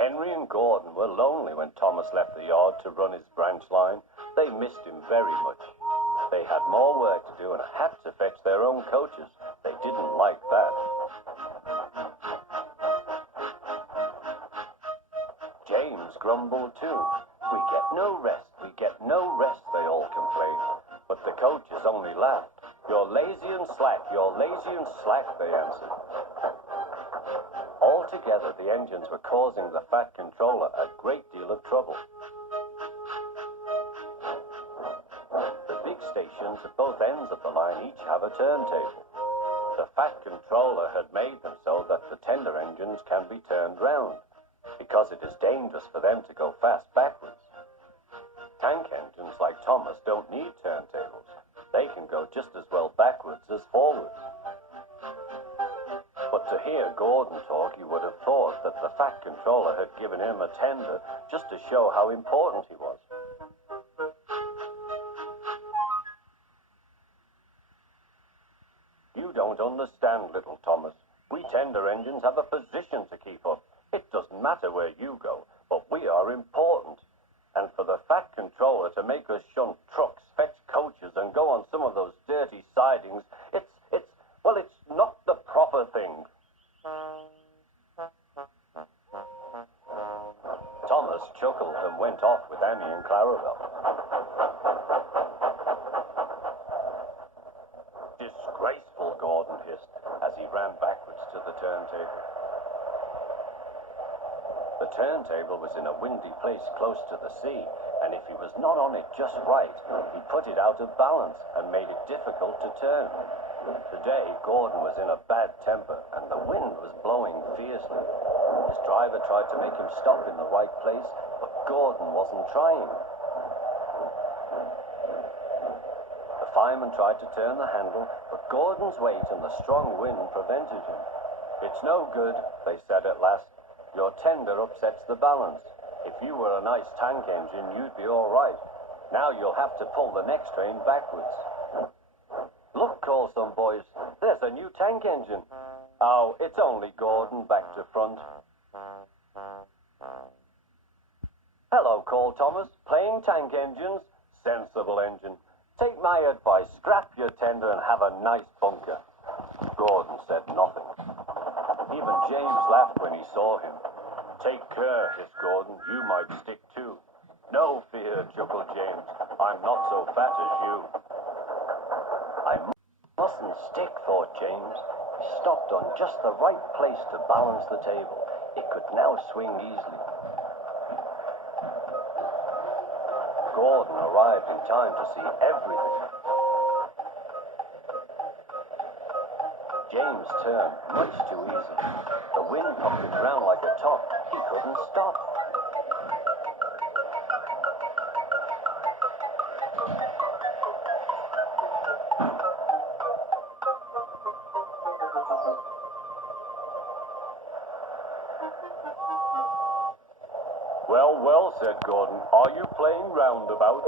Henry and Gordon were lonely when Thomas left the yard to run his branch line. They missed him very much. They had more work to do and had to fetch their own coaches. They didn't like that. James grumbled too. We get no rest, we get no rest, they all complained. But the coaches only laughed. You're lazy and slack, you're lazy and slack, they answered. Altogether, the engines were causing the Fat Controller a great deal of trouble. The big stations at both ends of the line each have a turntable. The Fat Controller had made them so that the tender engines can be turned round, because it is dangerous for them to go fast backwards. Tank engines like Thomas don't need turntables. They can go just as well backwards as forwards. But to hear Gordon talk, you would have thought that the Fat Controller had given him a tender just to show how important he was. You don't understand, little Thomas. We tender engines have a position to keep up. It doesn't matter where you go, but we are important. And for the Fat Controller to make us shunt trucks, fetch coaches, and go on some of those dirty sidings, it's not the proper thing. Thomas chuckled and went off with Annie and Clarabelle. Disgraceful, Gordon hissed as he ran backwards to the turntable. The turntable was in a windy place close to the sea, and if he was not on it just right, he put it out of balance and made it difficult to turn. Today, Gordon was in a bad temper, and the wind was blowing fiercely. His driver tried to make him stop in the right place, but Gordon wasn't trying. The fireman tried to turn the handle, but Gordon's weight and the strong wind prevented him. It's no good, they said at last. Your tender upsets the balance. If you were a nice tank engine, you'd be all right. Now you'll have to pull the next train backwards. Look, called some boys. There's a new tank engine. Oh, it's only Gordon back to front. Hello, called Thomas. Playing tank engines? Sensible engine. Take my advice. Scrap your tender and have a nice bunker. Gordon said nothing. Even James laughed when he saw him. Take care, hissed Gordon. You might stick too. No fear, chuckled James. I'm not so fat as you. I mustn't stick, thought James. He stopped on just the right place to balance the table. It could now swing easily. Gordon arrived in time to see everything. James turned much too easily. The wind pumped him round like a top. He couldn't stop. Well, well, said Gordon. Are you playing roundabout?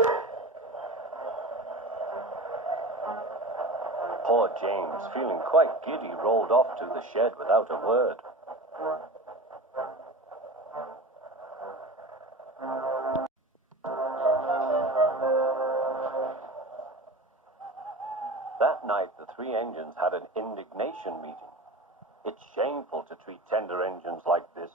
Poor James, feeling quite giddy, rolled off to the shed without a word. That night, the three engines had an indignation meeting. It's shameful to treat tender engines like this.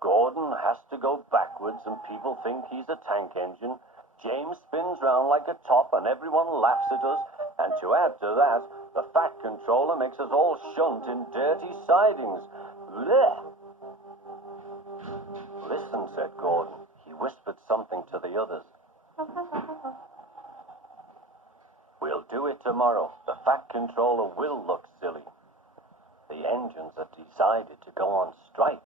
Gordon has to go backwards and people think he's a tank engine. James spins round like a top and everyone laughs at us. And to add to that, the Fat Controller makes us all shunt in dirty sidings. Blech! Listen, said Gordon. He whispered something to the others. We'll do it tomorrow. The Fat Controller will look silly. The engines have decided to go on strike.